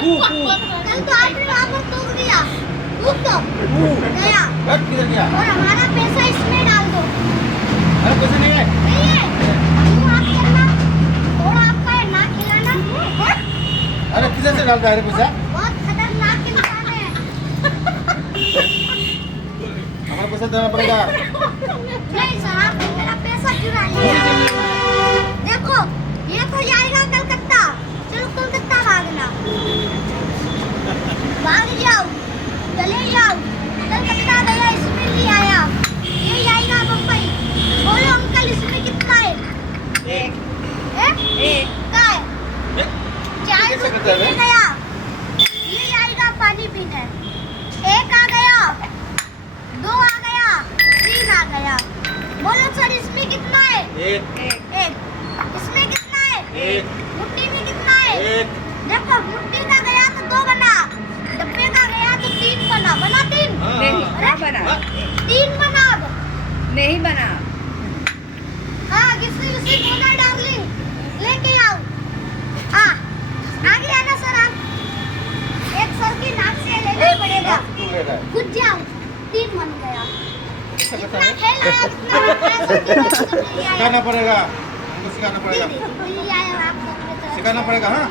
कल तो आपने वहाँ पर तोड़ दिया। तूप तो गया। किधर गया? और हमारा पैसा इसमें डाल दो। अरे पैसे नहीं है। नहीं है। क्यों आप करना? थोड़ा आपका है ना खिलाना। अरे किधर से डालता है रे पैसा? बहुत खतरनाक इंसान है। हमारा पैसा देना पड़ेगा। नहीं सर, आपने मेरा पैसा चुरा लिया। देखो, ये तो जाएगा कलकत्ता। चलो कलकत्ता भागना। भाग जाओ, चले जाओ। कलकत्ता गया, इसमें ले आया। ये जाएगा बम्बई। बोलो अंकल, इसमें कितना है? एक का है? चाय कैसे दूध करता है पीने बे? गया। ये जाएगा पानी पीने। एक आ गया, दो आ गया, तीन आ गया। बोलो सर, इसमें कितना है? एक एक। इसमें कितना है? एक मुट्ठी में कितना है? एक देखो, मुट्ठी का गया तो दो बना, डब्बे का गया तो तीन बना। बना तीन? नहीं हाँ। ना बना, तीन बना अब। नहीं बना। हाँ, किसी बोला डार्लिंग, लेके आओ। हाँ, आ गया ना सर आप? एक सर की नाक से लेना पड़ेगा। तू ले रहा है। कूद जाओ, तीन बन गया। कैसे करता इतना है? खेल आया, इतना पैसा दिया, तो नहीं आया। सिखाना पड़ेगा, हमको सिखाना पड़ेगा, दीदी, दीदी आया, आप सब में तो- सिखाना पड़ेगा। हाँ